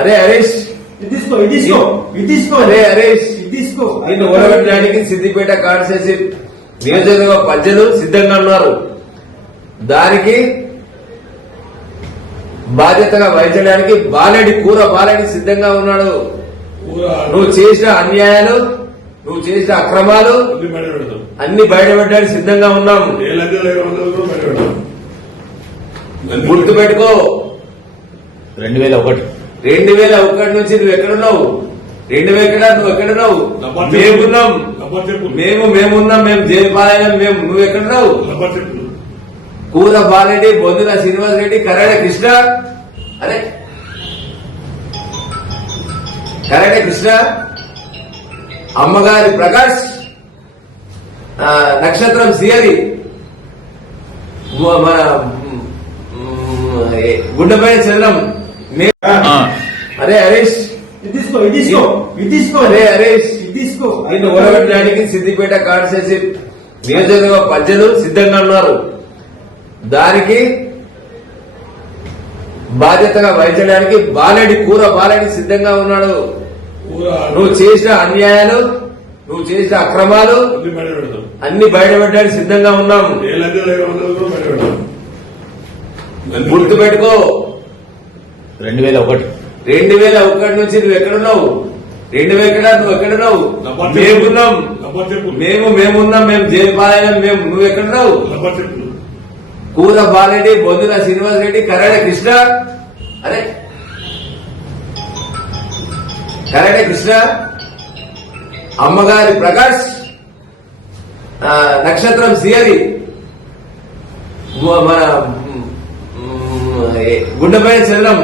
అరే హరీష్ అరే హరీష్ నిన్ను ఓడగొట్టడానికి సిద్దిపేట కాన్స్టిట్యూన్సీ నియోజకవర్గ ప్రజలు సిద్ధంగా ఉన్నారు. దానికి బాధ్యతగా వహించడానికి బాలెడి సిద్ధంగా ఉన్నాడు. నువ్వు చేసిన అన్యాయాలు, నువ్వు చేసిన అక్రమాలు అన్ని బయటపెట్టడానికి సిద్ధంగా ఉన్నాం. గుర్తుపెట్టుకో, 2001 నుంచి నువ్వు ఎక్కడున్నావు? 2000 నువ్వు ఎక్కడున్నావు? మేమున్నాం. మేము జయపాలయం. నువ్వు ఎక్కడున్నావు? కూర బాలరెడ్డి, బొందుల శ్రీనివాస్ రెడ్డి, కరాడే కృష్ణ, అమ్మగారి ప్రకాష్, నక్షత్రం సియరి, మన గుండెపై చంద్రం. అరే హరీష్ అరే హరీష్ నిన్ను ఓడగొట్టడానికి సిద్దిపేట కాన్స్టిట్యూన్సీ నియోజకవర్గ ప్రజలు సిద్ధంగా ఉన్నారు. దానికి బాధ్యతగా వహించడానికి బాలెడి సిద్ధంగా ఉన్నాడు. నువ్వు చేసిన అన్యాయాలు, నువ్వు చేసిన అక్రమాలు అన్ని బయటపెట్టడానికి సిద్ధంగా ఉన్నాం. గుర్తుపెట్టుకో, 2001 నుంచి నువ్వు ఎక్కడున్నావు? 2000 నువ్వు ఎక్కడున్నావు? మేమున్నాం. మేము జయపాలయం. నువ్వు ఎక్కడున్నావు? కూర బాలరెడ్డి, బొందుల శ్రీనివాస్ రెడ్డి, కరాడే కృష్ణ, అమ్మగారి ప్రకాష్, నక్షత్రం సియరి, మన గుండెపై చంద్రం.